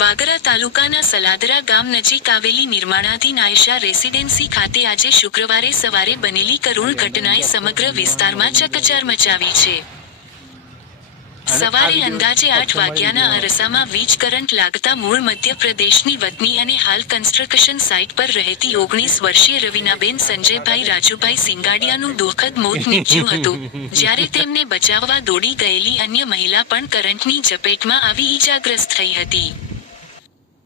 વાગરા તાલુકાના સલાદરા ગામ નજીક આવેલી નિર્માણાધીન આયશા રેસિડેન્સી ખાતે આજે શુક્રવારે સવારે બનેલી કરુણ ઘટનાએ સમગ્ર વિસ્તારમાં ચકચાર મચાવી છે. સવારે અંદાજે 8 વાગ્યાના અરસામાં વીજ કરંટ લાગતા મૂળ મધ્યપ્રદેશની વતની અને હાલ કન્સ્ટ્રક્શન સાઇટ પર રહેતી 19 વર્ષીય રવિનાબેન સંજયભાઈ રાજુભાઈ સિંગાડિયાનું દુઃખદ મોત નીપજ્યું હતું, જ્યારે તેમને બચાવવા દોડી ગયેલી અન્ય મહિલા પણ કરંટની ઝપેટમાં આવી ઈજાગ્રસ્ત થઈ હતી.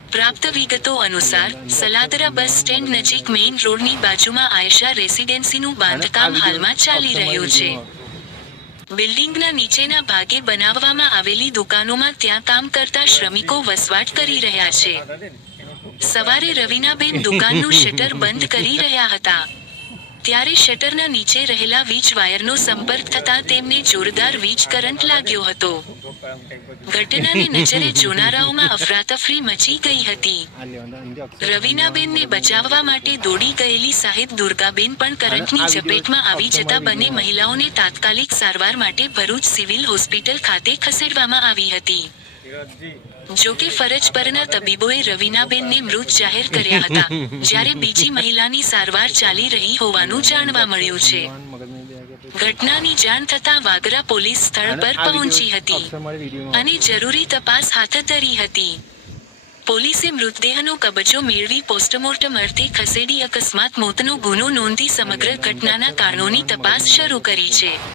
પ્રાપ્ત વિગતો અનુસાર, સલાદરા બસ સ્ટેન્ડ નજીક મેઇન રોડની બાજુમાં આયશા રેસિડેન્સીનું બાંધકામ હાલમાં ચાલી રહ્યું છે. બિલ્ડિંગના નીચેના ભાગે બનાવવામાં આવેલી દુકાનોમાં ત્યાં કામ કરતા શ્રમિકો વસવાટ કરી રહ્યા છે. સવારે રવિનાબેન દુકાનનું શટર બંધ કરી રહ્યા હતા, ત્યારે શટરના નીચે રહેલા વીજ વાયરનો સંપર્ક થતાં તેમને જોરદાર વીજ કરંટ લાગ્યો હતો. ઘટનાને નજરે જોનારાઓમાં અફરાતફરી મચી ગઈ હતી. રવિનાબેનને બચાવવા માટે દોડી ગયેલી સાહેબ દુર્ગાબેન પણ કરંટની ઝપેટમાં આવી જતા બંને મહિલાઓને તાત્કાલિક સારવાર માટે ભરૂચ સિવિલ હોસ્પિટલ ખાતે ખસેડવામાં આવી હતી. જોકે ફરજ પરના તબીબોએ રવિનાબેનને મૃત જાહેર કર્યા હતા, જ્યારે બીજી મહિલાની સારવાર ચાલી રહી હોવાનું જાણવા મળ્યું છે. ઘટનાની જાણ થતાં વાગરા પોલીસ સ્થળ પર પહોંચી હતી અને જરૂરી તપાસ હાથ ધરી હતી. પોલીસે મૃતદેહનો કબજો મેળવી પોસ્ટમોર્ટમ અર્થે ખસેડી અકસ્માત મોતનો ગુનો નોંધી સમગ્ર ઘટનાના કારણોની તપાસ શરૂ કરી છે.